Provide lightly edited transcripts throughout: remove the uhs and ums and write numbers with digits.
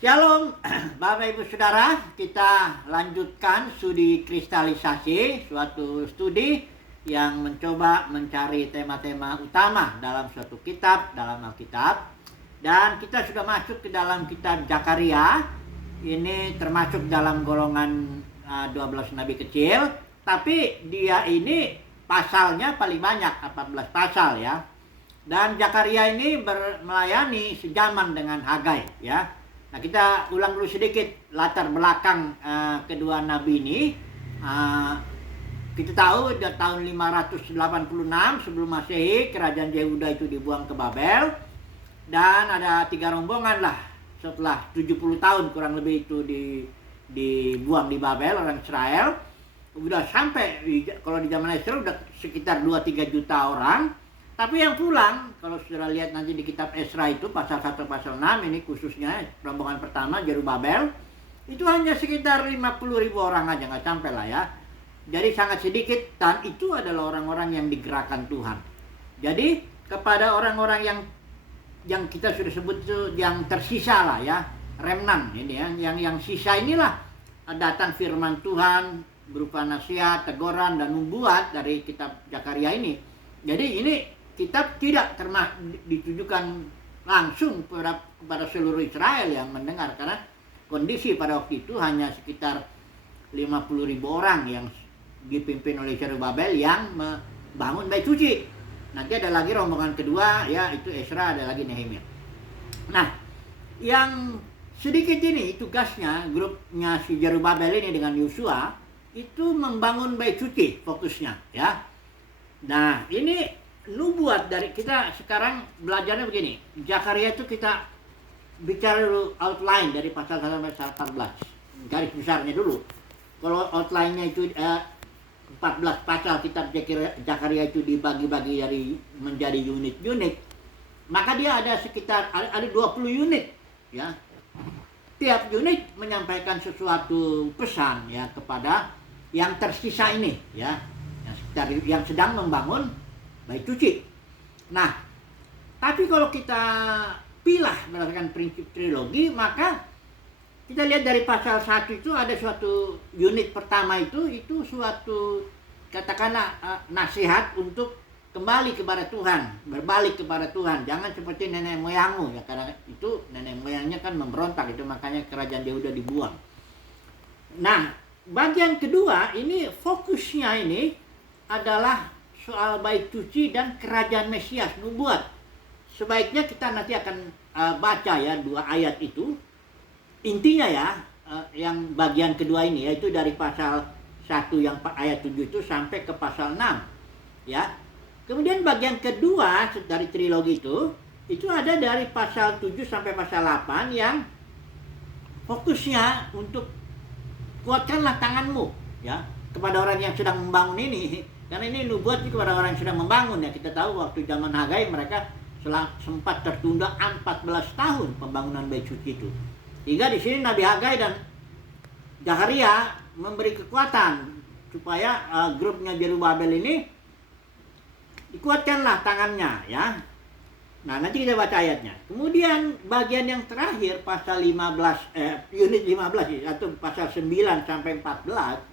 Shalom, Bapak Ibu Saudara, kita lanjutkan studi kristalisasi, suatu studi yang mencoba mencari tema-tema utama dalam suatu kitab, dalam Alkitab. Dan kita sudah masuk ke dalam kitab Zakaria, ini termasuk dalam golongan 12 nabi kecil, tapi dia ini pasalnya paling banyak, 14 pasal ya. Dan Zakaria ini melayani sejaman dengan Hagai ya. Nah, kita ulang dulu sedikit latar belakang kedua nabi ini. Kita tahu tahun 586 sebelum Masehi kerajaan Yehuda itu dibuang ke Babel, dan ada 3 rombongan lah setelah 70 tahun kurang lebih itu dibuang di Babel orang Israel. Udah sampai kalau di zaman Israel udah sekitar 2-3 juta orang. Tapi yang pulang, kalau sudah lihat nanti di kitab Esra itu pasal 1 pasal 6, ini khususnya rombongan pertama Zerubabel, itu hanya sekitar 50.000 orang aja, nggak sampai lah ya. Jadi sangat sedikit, dan itu adalah orang-orang yang digerakkan Tuhan. Jadi kepada orang-orang yang kita sudah sebut itu yang tersisa lah ya, remnant ini ya, yang sisa inilah datang firman Tuhan berupa nasihat, teguran dan membuat dari kitab Zakaria ini. Jadi ini kitab tidak pernah ditujukan langsung kepada seluruh Israel yang mendengar, karena kondisi pada waktu itu hanya sekitar 50.000 orang yang dipimpin oleh Zerubabel yang membangun bait suci. Nanti ada lagi rombongan kedua ya, itu Esra, ada lagi Nehemia. Nah, yang sedikit ini tugasnya grupnya si Zerubabel ini dengan Yosua itu membangun bait suci fokusnya ya. Nah, ini nubuat dari kita sekarang belajarnya begini. Zakaria itu kita bicara dulu outline dari pasal 1 sampai 14. Garis besarnya dulu. Kalau outline-nya itu 14 pasal kitab Zakaria itu dibagi-bagi menjadi unit-unit, maka dia ada sekitar ada 20 unit ya. Tiap unit menyampaikan sesuatu pesan ya kepada yang tersisa ini ya. Yang sedang membangun bait suci. Nah, tapi kalau kita pilah berdasarkan prinsip trilogi, maka kita lihat dari pasal 1 itu ada suatu unit pertama itu suatu katakanlah nasihat untuk kembali kepada Tuhan, berbalik kepada Tuhan. Jangan seperti nenek moyangmu ya, karena itu nenek moyangnya kan memberontak, itu makanya kerajaan Yehuda dibuang. Nah, bagian kedua ini fokusnya ini adalah soal bait suci dan kerajaan Mesias, nubuat. Sebaiknya kita nanti akan baca ya 2 ayat itu. Intinya ya, yang bagian kedua ini yaitu dari pasal 1 yang ayat 7 itu sampai ke pasal 6 ya. Kemudian bagian kedua dari trilogi itu ada dari pasal 7 sampai pasal 8 yang fokusnya untuk kuatkanlah tanganmu ya kepada orang yang sedang membangun ini. Karena ini nubuat kepada orang yang sedang membangun ya. Kita tahu waktu zaman Hagai mereka sempat tertunda 14 tahun pembangunan bait suci itu. Sehingga di sini Nabi Hagai dan Zakaria memberi kekuatan supaya grupnya Zerubabel ini dikuatkanlah tangannya ya. Nah, nanti kita baca ayatnya. Kemudian bagian yang terakhir pasal 15 unit 15 atau pasal 9 sampai 14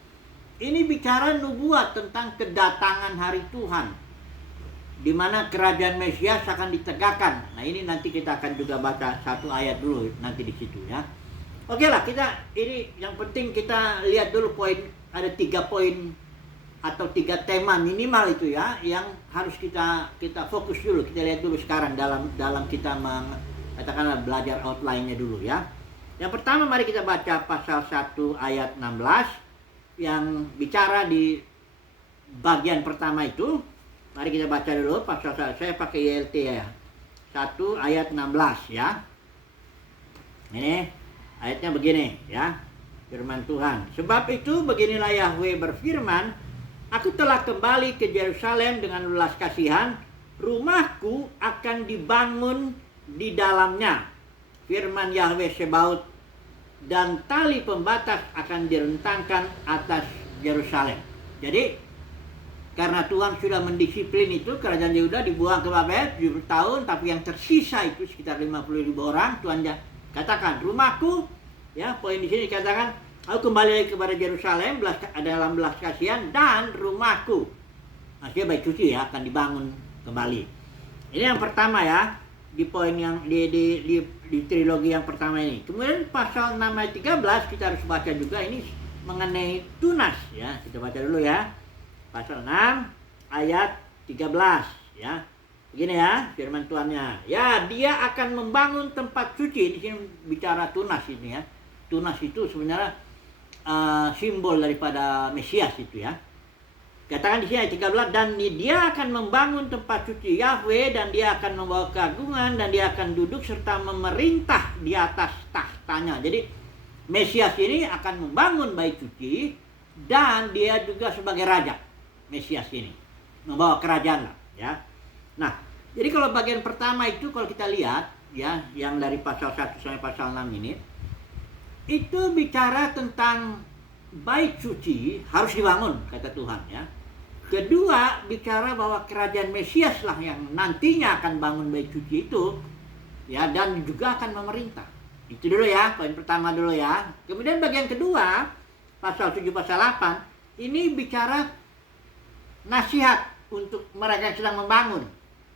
ini bicara nubuat tentang kedatangan hari Tuhan, di mana kerajaan Mesias akan ditegakkan. Nah, ini nanti kita akan juga baca 1 ayat dulu nanti di situ ya. Oke lah, kita ini yang penting kita lihat dulu poin, ada 3 poin atau 3 tema minimal itu ya, yang harus kita fokus dulu. Kita lihat dulu sekarang dalam kita katakanlah belajar outline-nya dulu ya. Yang pertama mari kita baca pasal 1 ayat 16 yang bicara di bagian pertama itu. Mari kita baca dulu pasal 1. Saya pakai YLT ya. 1 ayat 16 ya. Ini ayatnya begini ya. Firman Tuhan. Sebab itu beginilah Yahweh berfirman, aku telah kembali ke Yerusalem dengan welas kasihan, rumahku akan dibangun di dalamnya. Firman Yahweh Sebaot, dan tali pembatas akan direntangkan atas Yerusalem. Jadi karena Tuhan sudah mendisiplin itu, kerajaan Yehuda dibuang ke Babel 70 tahun, tapi yang tersisa itu sekitar 50.000 orang, Tuhan Katakan rumahku, ya poin di sini dikatakan, aku kembali lagi kepada Yerusalem dalam belas kasihan dan rumahku. Maksudnya baik suci ya akan dibangun kembali. Ini yang pertama ya di poin yang di trilogi yang pertama ini. Kemudian pasal 6 ayat 13 kita harus baca juga ini mengenai tunas ya. Kita baca dulu ya. Pasal 6 ayat 13 ya. Begini ya firman Tuhannya. Ya, dia akan membangun tempat suci. Di sini bicara tunas ini ya. Tunas itu sebenarnya simbol daripada Mesias itu ya. Katakan di sini ayat 13, dan dia akan membangun tempat suci Yahweh, dan dia akan membawa keagungan, dan dia akan duduk serta memerintah di atas tahtanya. Jadi Mesias ini akan membangun bait suci, dan dia juga sebagai raja. Mesias ini membawa kerajaan lah, ya. Nah, jadi kalau bagian pertama itu kalau kita lihat ya, yang dari pasal 1 sampai pasal 6 ini, itu bicara tentang bait suci harus dibangun, kata Tuhan ya. Kedua, bicara bahwa kerajaan Mesias lah yang nantinya akan bangun bait suci itu ya, dan juga akan memerintah. Itu dulu ya, poin pertama dulu ya. Kemudian bagian kedua, pasal 7 pasal 8, ini bicara nasihat untuk mereka yang sedang membangun.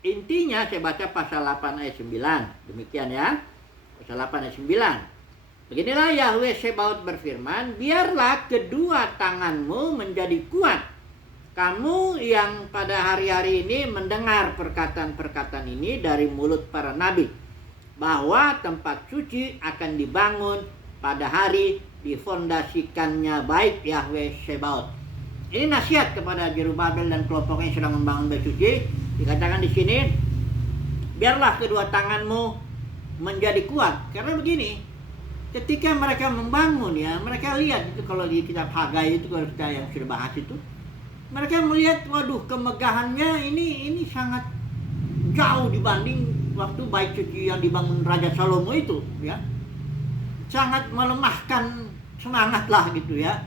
Intinya saya baca pasal 8 ayat 9. Demikian ya. Pasal 8 ayat 9. Beginilah Yahweh Sebaot berfirman, biarlah kedua tanganmu menjadi kuat. Kamu yang pada hari-hari ini mendengar perkataan-perkataan ini dari mulut para nabi, bahwa tempat suci akan dibangun pada hari difondasikannya bait Yahweh Sebaot. Ini nasihat kepada Jerubabel dan kelompoknya yang sedang membangun bait suci. Dikatakan di sini, biarlah kedua tanganmu menjadi kuat. Karena begini, ketika mereka membangun ya, mereka lihat itu kalau di kitab Hagai itu, kalau kita yang sudah bahas itu, mereka melihat, waduh, kemegahannya ini sangat jauh dibanding waktu bait suci yang dibangun Raja Salomo itu, ya. Sangat melemahkan semangat lah gitu ya,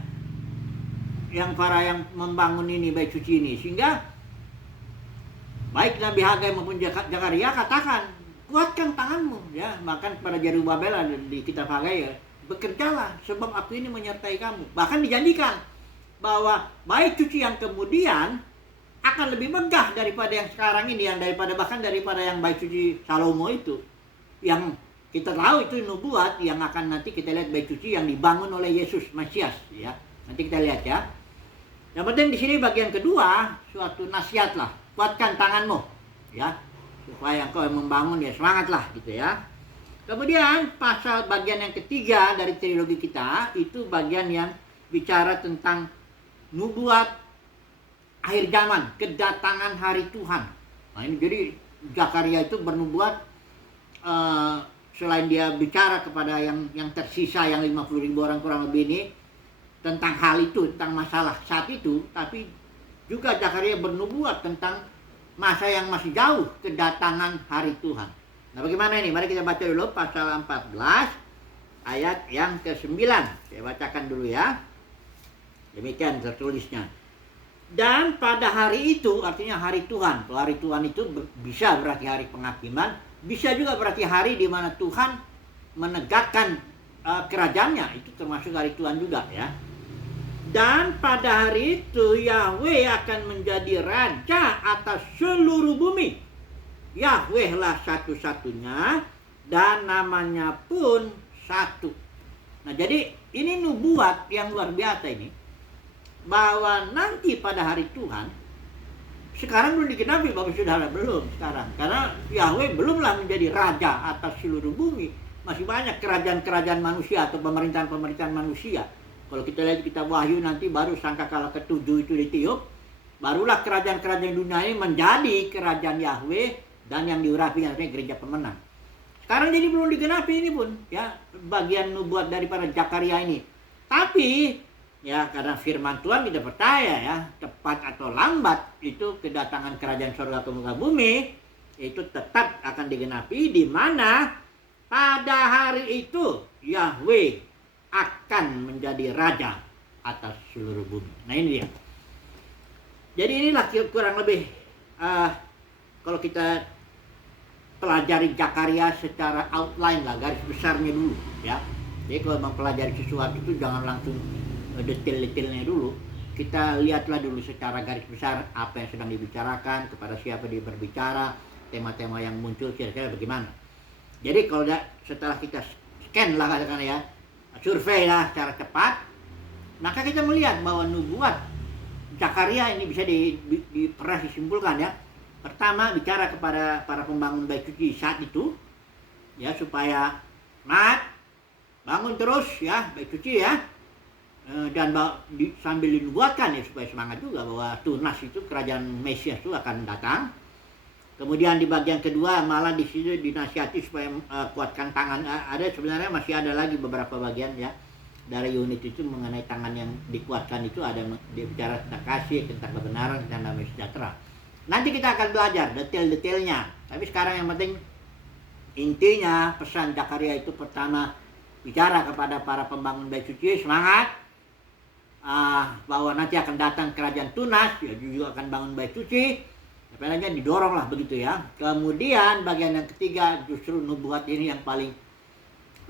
yang para yang membangun ini bait suci ini. Sehingga baik Nabi Hagai maupun Zakaria katakan, kuatkan tanganmu ya. Bahkan pada Jerubabel ada di kitab Hagai ya, bekerjalah sebab aku ini menyertai kamu. Bahkan dijanjikan bahwa bait suci yang kemudian akan lebih megah daripada yang sekarang ini, yang bahkan daripada yang bait suci Salomo itu, yang kita tahu itu nubuat yang akan nanti kita lihat bait suci yang dibangun oleh Yesus Mesias ya. Nanti kita lihat ya. Yang penting di sini bagian kedua, suatu nasihat lah, kuatkan tanganmu ya, supaya engkau yang membangun ya semangatlah gitu ya. Kemudian pasal bagian yang ketiga dari trilogi kita itu bagian yang bicara tentang nubuat akhir zaman, kedatangan hari Tuhan. Nah ini jadi Zakaria itu bernubuat, selain dia bicara kepada yang tersisa, yang 50.000 orang kurang lebih ini, tentang hal itu, tentang masalah saat itu, tapi juga Zakaria bernubuat tentang masa yang masih jauh, kedatangan hari Tuhan. Nah bagaimana ini? Mari kita baca dulu pasal 14 ayat yang ke-9. Saya bacakan dulu ya. Demikian tertulisnya. Dan pada hari itu, artinya hari Tuhan. Kalau hari Tuhan itu bisa berarti hari penghakiman, bisa juga berarti hari di mana Tuhan menegakkan kerajaannya. Itu termasuk hari Tuhan juga ya. Dan pada hari itu Yahweh akan menjadi raja atas seluruh bumi. Yahweh lah satu-satunya dan namanya pun satu. Nah jadi ini nubuat yang luar biasa ini, bahwa nanti pada hari Tuhan, sekarang belum digenapi Bapak Saudara, belum sekarang, karena Yahweh belumlah menjadi raja atas seluruh bumi. Masih banyak kerajaan-kerajaan manusia atau pemerintahan-pemerintahan manusia. Kalau kita lihat kitab Wahyu nanti baru sangkakala ke-7 itu ditiup, barulah kerajaan-kerajaan dunia ini menjadi kerajaan Yahweh dan yang diurapi artinya gereja pemenang. Sekarang jadi belum digenapi ini pun ya, bagian nubuat daripada Zakaria ini. Tapi ya karena firman Tuhan kita percaya ya, cepat atau lambat itu kedatangan kerajaan surga ke muka bumi itu tetap akan digenapi, di mana pada hari itu Yahweh akan menjadi raja atas seluruh bumi. Nah ini dia. Jadi inilah kurang lebih kalau kita pelajari Zakaria secara outline lah, garis besarnya dulu ya. Jadi kalau mempelajari sesuatu itu jangan langsung detail-detailnya dulu. Kita lihatlah dulu secara garis besar apa yang sedang dibicarakan, kepada siapa dia berbicara, tema-tema yang muncul kira-kira bagaimana. Jadi kalau setelah kita scan lah katakan ya, survei lah secara cepat, maka kita melihat bahwa nubuat Zakaria ini bisa pernah disimpulkan ya. Pertama bicara kepada para pembangun bait suci saat itu ya, supaya bangun terus ya bait suci ya. Dan sambil dinubuatkan ya supaya semangat juga bahwa tunas itu kerajaan Mesias itu akan datang. Kemudian di bagian kedua malah di situ dinasihati supaya kuatkan tangan. Ada sebenarnya masih ada lagi beberapa bagian ya dari unit itu mengenai tangan yang dikuatkan itu, ada dia bicara tentang kasih, tentang kebenaran, tentang damai sejahtera. Nanti kita akan belajar detail-detailnya. Tapi sekarang yang penting intinya pesan Zakaria itu pertama bicara kepada para pembangun bait suci, semangat. Bahwa nanti akan datang kerajaan tunas, ya juga akan bangun bait suci. Apalagi didorong lah begitu ya. Kemudian bagian yang ketiga justru nubuat ini yang paling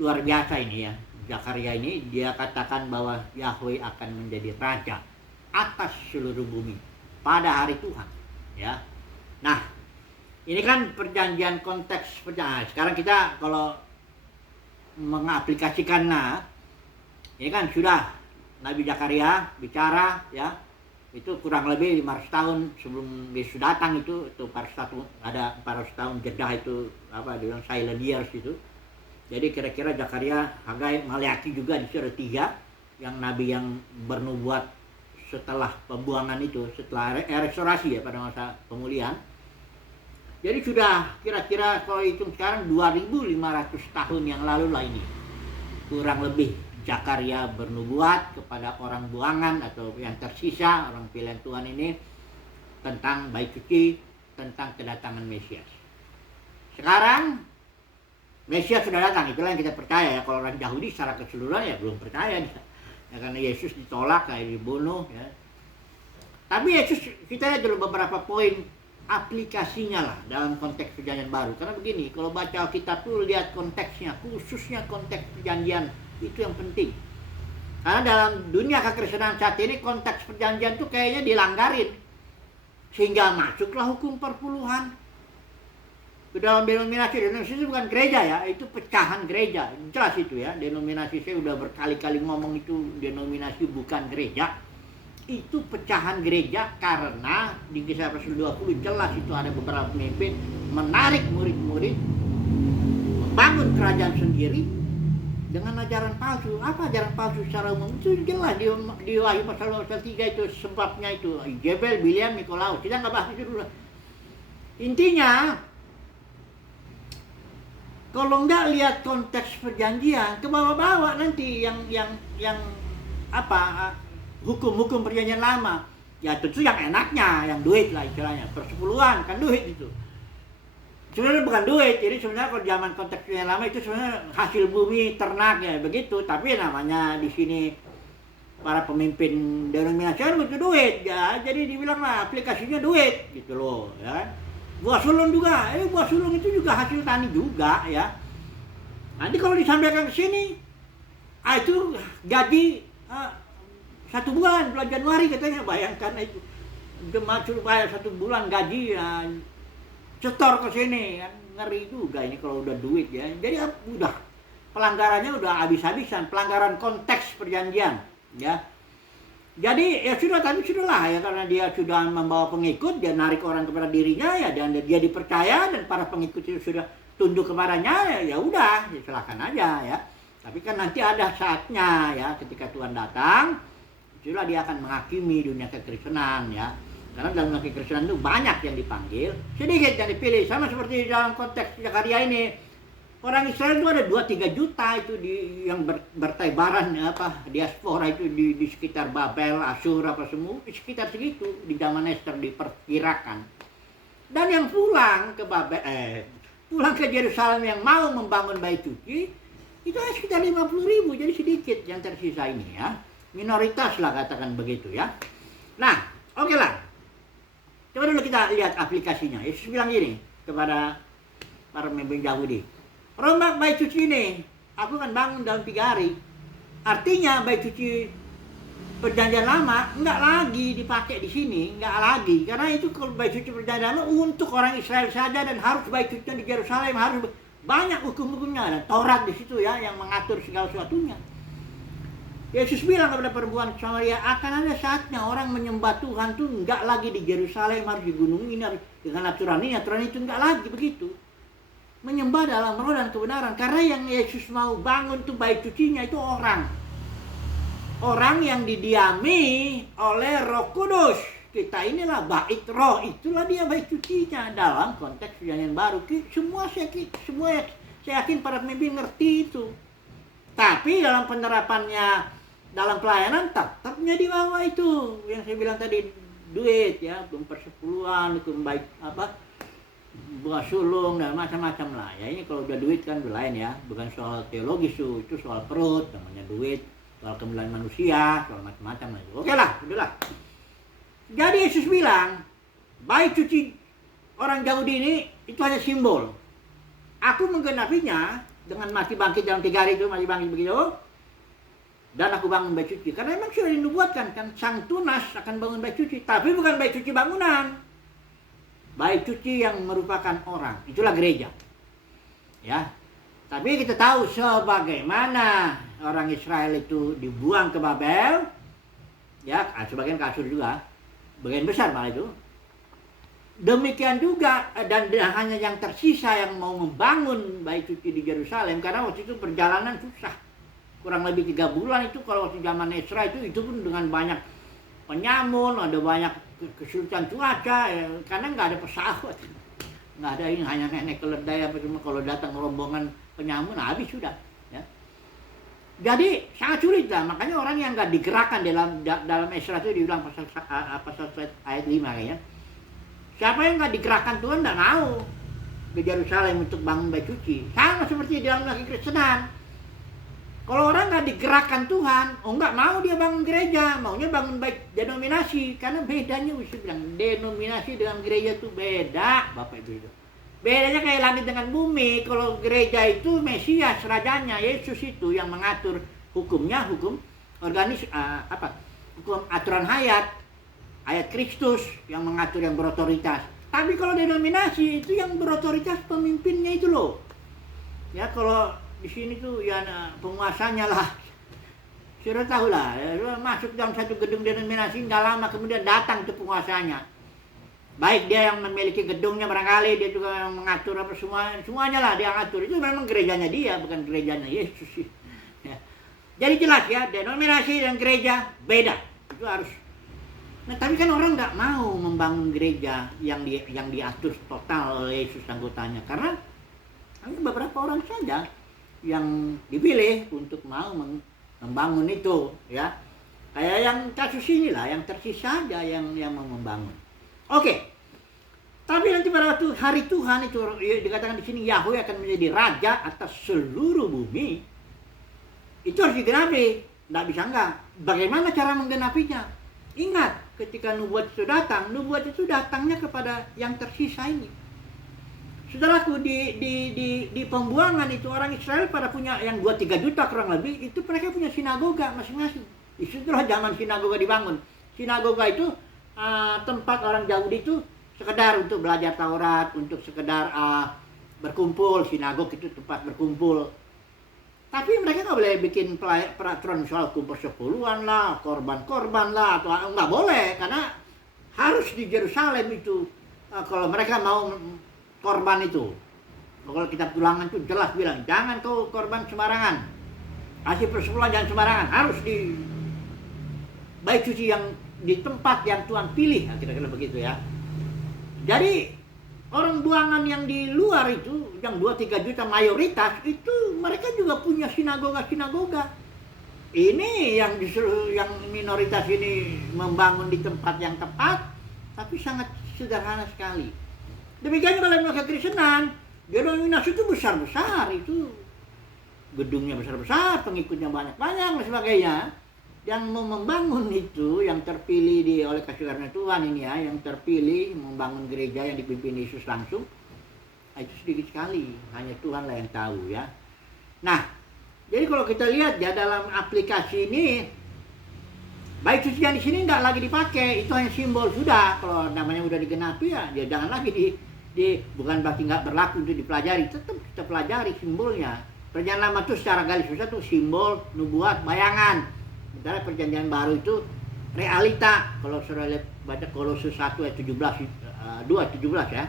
luar biasa ini ya. Zakaria ini dia katakan bahwa Yahweh akan menjadi raja atas seluruh bumi pada hari Tuhan ya. Nah, ini kan perjanjian konteks perjanjian. Sekarang kita kalau mengaplikasikan ini kan sudah Nabi Zakaria bicara ya, itu kurang lebih 500 tahun sebelum Yesus datang itu 400 tahun jeda itu apa dibilang silent years itu. Jadi kira-kira Zakaria, Hagai, Maleaki juga di surah 3 yang nabi yang bernubuat setelah pembuangan itu, setelah restorasi ya pada masa pemulihan. Jadi sudah kira-kira kalau hitung sekarang 2500 tahun yang lalu lah ini kurang lebih Zakaria bernubuat kepada orang buangan atau yang tersisa, orang pilihan Tuhan ini, tentang bait suci, tentang kedatangan Mesias. Sekarang Mesias sudah datang, itulah yang kita percaya ya. Kalau orang Yahudi secara keseluruhan ya belum percaya ya, karena Yesus ditolak, kayak dibunuh ya. Tapi Yesus, kita lihat dulu beberapa poin aplikasinya lah dalam konteks perjanjian baru. Karena begini, kalau baca Alkitab tuh lihat konteksnya, khususnya konteks perjanjian, itu yang penting. Karena dalam dunia kekristenan saat ini konteks perjanjian tuh kayaknya dilanggarin, sehingga masuklah hukum perpuluhan ke dalam denominasi. Denominasi itu bukan gereja ya, itu pecahan gereja, jelas itu ya. Denominasi, saya udah berkali-kali ngomong itu denominasi bukan gereja, itu pecahan gereja. Karena di Kisah Rasul 20 jelas itu ada beberapa pemimpin menarik murid-murid membangun kerajaan sendiri dengan ajaran palsu. Apa ajaran palsu secara umum? Itu jelas di Wahyu pasal 3 itu sebabnya itu. Jebel, Biliam, Nikolaus. Kita nggak bahas itu dulu. Intinya, kalau nggak lihat konteks perjanjian, ke bawah-bawah nanti yang hukum-hukum perjanjian lama. Ya tentu yang enaknya, yang duit lah istilahnya. Persepuluhan kan duit itu. Sebenarnya bukan duit, jadi sebenarnya kalau zaman konteksnya lama itu sebenarnya hasil bumi, ternak ya begitu. Tapi namanya di sini para pemimpin denominasi kan butuh duit ya, jadi dibilang lah aplikasinya duit gitu loh ya. Buah sulung juga, buah sulung itu juga hasil tani juga ya. Nanti kalau disampaikan ke sini, itu gaji 1 bulan, bulan Januari katanya, bayangkan itu. Masuk bayar 1 bulan gaji setor ke sini kan, ngeri juga ini kalau udah duit ya. Jadi udah pelanggarannya udah habis-habisan, pelanggaran konteks perjanjian ya. Jadi ya sudah, tapi sudahlah ya, karena dia sudah membawa pengikut, dia narik orang kepada dirinya ya, dan dia dipercaya dan para pengikut itu sudah tunduk kepadanya ya udah, ya silakan aja ya. Tapi kan nanti ada saatnya ya, ketika Tuhan datang, itulah dia akan menghakimi dunia kekristenan ya. Karena dalam kekristenan itu banyak yang dipanggil, sedikit yang dipilih. Sama seperti dalam konteks Zakaria ini, orang Israel itu ada 2-3 juta itu yang bertebaran diaspora itu di sekitar Babel, Asyur apa semua, di sekitar segitu di zaman Esther diperkirakan. Dan yang pulang ke pulang ke Yerusalem yang mau membangun bait suci itu sekitar 50.000, jadi sedikit yang tersisa ini ya. Minoritas lah katakan begitu ya. Nah, oke lah. Coba dulu kita lihat aplikasinya. Yesus bilang gini kepada para pemimpin Yahudi. Rombak bait suci ini, aku akan bangun dalam 3 hari. Artinya bait suci perjanjian lama nggak lagi dipakai di sini, nggak lagi. Karena itu kalau bait suci perjanjian lama untuk orang Israel saja, dan harus bait suci di Yerusalem, harus banyak hukum-hukumnya. Dan Taurat di situ ya yang mengatur segala sesuatunya. Yesus bilang kepada perempuan Samaria, akan ada saatnya orang menyembah Tuhan tuh nggak lagi di Yerusalem, harus di gunung ini, harus dengan aturan itu nggak lagi begitu. Menyembah dalam roh dan kebenaran, karena yang Yesus mau bangun tuh bait sucinya itu orang yang didiami oleh Roh Kudus. Kita inilah bait roh, itulah dia bait sucinya dalam konteks perjanjian baru. Semua saya yakin para pemimpin ngerti itu. Tapi dalam penerapannya, dalam pelayanan tetapnya di bawah itu yang saya bilang tadi, duit ya, persepuluhan, hukum baik buka sulung dan macam-macam lah ya. Ini kalau udah duit kan lain ya, bukan soal teologis itu soal perut, namanya duit, soal kemuliaan manusia, soal macam-macam lah. Oke lah, udahlah. Jadi Yesus bilang bait suci orang Yahudi ini itu hanya simbol. Aku menggenapinya dengan mati bangkit dalam 3 hari itu, mati bangkit begitu. Dan aku bangun bait suci. Karena memang sudah dinubuatkan kan, Sang Tunas akan bangun bait suci. Tapi bukan bait suci bangunan. Bait suci yang merupakan orang. Itulah gereja. Ya. Tapi kita tahu sebagaimana orang Israel itu dibuang ke Babel. Ya, sebagian ke Asyur juga. Bagian besar malah itu. Demikian juga, dan hanya yang tersisa yang mau membangun bait suci di Yerusalem. Karena waktu itu perjalanan susah. Kurang lebih 3 bulan itu kalau waktu zaman Esra itu pun dengan banyak penyamun, ada banyak kesulitan cuaca ya, karena nggak ada pesawat, nggak ada ini, hanya nenek keledai apa cuma kalau datang rombongan penyamun habis sudah ya. Jadi sangat sulit lah, makanya orang yang nggak digerakkan dalam Esra itu dibilang pasal ayat 5 kayaknya, siapa yang nggak digerakkan Tuhan nggak mau ke Yerusalem untuk bangun bait suci. Sama seperti dalam lagi Kristenan. Kalau orang nggak digerakkan Tuhan, nggak mau dia bangun gereja, maunya bangun baik denominasi. Karena bedanya, bisa bilang, denominasi dengan gereja itu beda, Bapak Ibu itu. Bedanya kayak langit dengan bumi. Kalau gereja itu Mesias, rajanya, Yesus itu yang mengatur hukumnya, hukum organis, hukum aturan hayat Kristus yang mengatur, yang berotoritas. Tapi kalau denominasi itu yang berotoritas pemimpinnya itu loh. Ya kalau di sini tuh ya penguasanya lah, sudah tahu lah, masuk dalam satu gedung denominasi nggak lama kemudian datang tuh penguasanya, baik dia yang memiliki gedungnya barangkali, dia juga yang mengatur apa semuanya lah dia ngatur. Itu memang gerejanya dia, bukan gerejanya Yesus sih ya. Jadi jelas ya, denominasi dan gereja beda, itu harus. Nah tapi kan orang nggak mau membangun gereja yang diatur total oleh Yesus anggotanya, karena hanya beberapa orang saja yang dipilih untuk mau membangun itu ya. Kayak yang kasus inilah yang tersisa aja yang mau membangun. Oke. Tapi nanti pada waktu hari Tuhan itu dikatakan di sini Yahweh akan menjadi raja atas seluruh bumi. Itu harus digenapi. Nggak bisa enggak. Bagaimana cara menggenapinya? Ingat, ketika nubuat itu datangnya kepada yang tersisa ini. Saudaraku, di pembuangan itu orang Israel pada punya yang 2-3 juta kurang lebih, itu mereka punya sinagoga masing-masing. Disitulah zaman sinagoga dibangun. Sinagoga itu tempat orang Yahudi itu sekedar untuk belajar Taurat, untuk sekedar berkumpul. Sinagog itu tempat berkumpul. Tapi mereka nggak boleh bikin peraturan soal kumpul persepuluhan lah, korban lah, atau nggak boleh, karena harus di Yerusalem itu. Kalau mereka mau korban itu, kalau kitab Ulangan itu jelas bilang jangan kau korban sembarangan, kasih persepuluhan jangan sembarangan, harus di bait suci yang di tempat yang Tuhan pilih, kira-kira begitu ya. Jadi orang buangan yang di luar itu yang 2-3 juta mayoritas itu mereka juga punya sinagoga. Ini yang justru yang minoritas ini membangun di tempat yang tepat, tapi sangat sederhana sekali. Demikian kalau lembaga Kristenan, denominasi itu besar-besar, itu gedungnya besar-besar, pengikutnya banyak-banyak dan sebagainya. Yang mau membangun itu, yang terpilih oleh kasih karunia Tuhan ini ya, yang terpilih membangun gereja yang dipimpin Yesus langsung, Itu sedikit sekali, hanya Tuhan lah yang tahu ya. Nah, jadi kalau kita lihat ya dalam aplikasi ini, bait suci yang di sini nggak lagi dipakai, itu hanya simbol sudah. Kalau namanya udah digenapi ya, dia jangan lagi bukan berarti nggak berlaku untuk dipelajari, tetap kita pelajari simbolnya. Perjanjian Lama itu secara garis besar itu simbol, nubuat, bayangan. Sementara Perjanjian Baru itu realita. Kalau saudara lihat baca Kolose 1 ayat 17, 2:17 ya.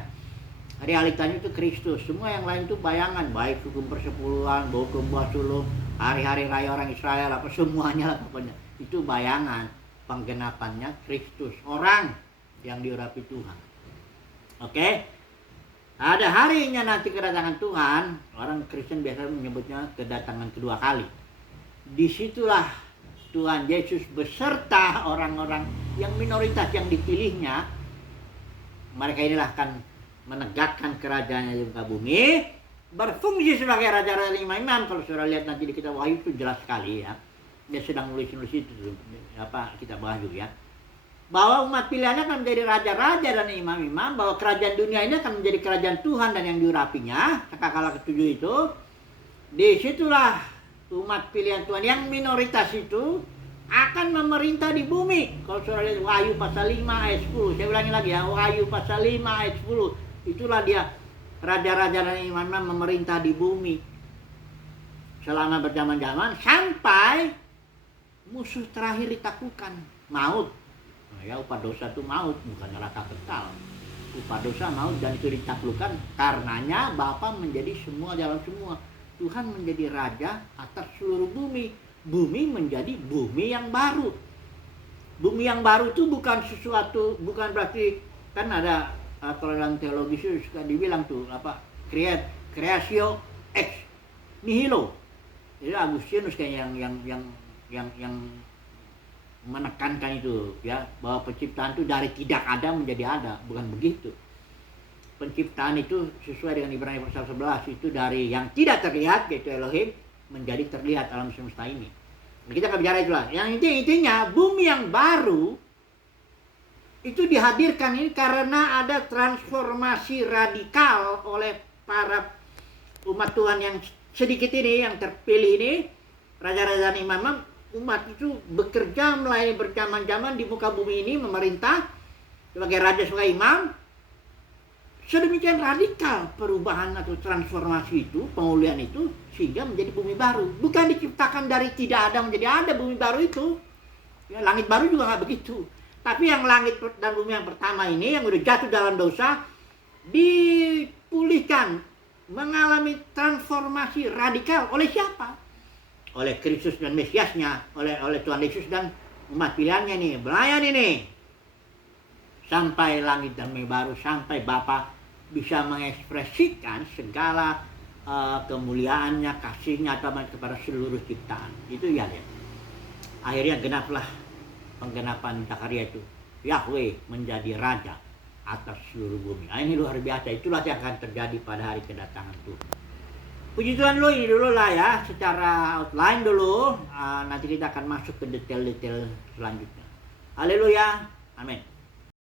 Realitanya itu Kristus. Semua yang lain itu bayangan, baik hukum persepuluhan, hukum sulung, hari-hari raya orang Israel, apa semuanya lah pokoknya. Itu bayangan, penggenapannya Kristus, orang yang diurapi Tuhan. Oke? Ada harinya nanti kedatangan Tuhan, orang Kristen biasa menyebutnya kedatangan kedua kali. Disitulah Tuhan Yesus beserta orang-orang yang minoritas yang dipilihnya, mereka inilah akan menegakkan kerajaannya di muka bumi, berfungsi sebagai raja-raja imam-imam. Kalau saudara lihat nanti di kitab Wahyu itu jelas sekali ya. Dia sedang nulis itu kitab Wahyu ya. Bahwa umat pilihannya akan menjadi raja-raja dan imam-imam, bahwa kerajaan dunia ini akan menjadi kerajaan Tuhan dan yang diurapinya, kekakalan ke-7 itu. Disitulah umat pilihan Tuhan yang minoritas itu akan memerintah di bumi. Kalau saudara lihat Wahyu pasal 5 ayat 10, saya ulangi lagi ya, Wahyu pasal 5 ayat 10, itulah dia raja-raja dan imam-imam memerintah di bumi selama berjaman-jaman sampai musuh terakhir ditaklukkan, maut. Ya, upah dosa itu maut, bukan neraka kekal. Upah dosa maut, dan itu ditaklukkan karenanya Bapa menjadi semua dalam semua. Tuhan menjadi raja atas seluruh bumi. Bumi menjadi bumi yang baru. Bumi yang baru itu bukan sesuatu, bukan berarti kan ada kalau dalam teologi itu suka dibilang tuh apa, creatio ex nihilo. Jadi Agustinus kayak yang menekankan itu ya, bahwa penciptaan itu dari tidak ada menjadi ada, bukan begitu. Penciptaan itu sesuai dengan Ibrani pasal 11 itu dari yang tidak terlihat yaitu Elohim menjadi terlihat alam semesta ini. Kita akan bicara itulah. Yang intinya bumi yang baru itu dihadirkan ini karena ada transformasi radikal oleh para umat Tuhan yang sedikit ini, yang terpilih ini, raja-raja dan imam. Umat itu bekerja melayani berjaman-jaman di muka bumi ini, memerintah sebagai raja, sebagai imam. Sedemikian radikal perubahan atau transformasi itu, pemulihan itu, sehingga menjadi bumi baru. Bukan diciptakan dari tidak ada menjadi ada bumi baru itu. Ya, langit baru juga nggak begitu. Tapi yang langit dan bumi yang pertama ini, yang udah jatuh dalam dosa, dipulihkan, mengalami transformasi radikal oleh siapa? Oleh Kristus dan Mesiasnya, oleh Tuhan Yesus dan umat pilihannya nih, melayani nih. Sampai langit dan bumi baru, sampai Bapa bisa mengekspresikan segala kemuliaannya, kasihnya kepada seluruh ciptaan. Itu ya. Akhirnya genaplah penggenapan Zakaria itu. Yahweh menjadi raja atas seluruh bumi. Nah, ini luar biasa. Itulah yang akan terjadi pada hari kedatangan Tuhan. Puji Tuhan dulu, ini dulu lah ya, secara outline dulu. Nanti kita akan masuk ke detail-detail selanjutnya. Haleluya, amin.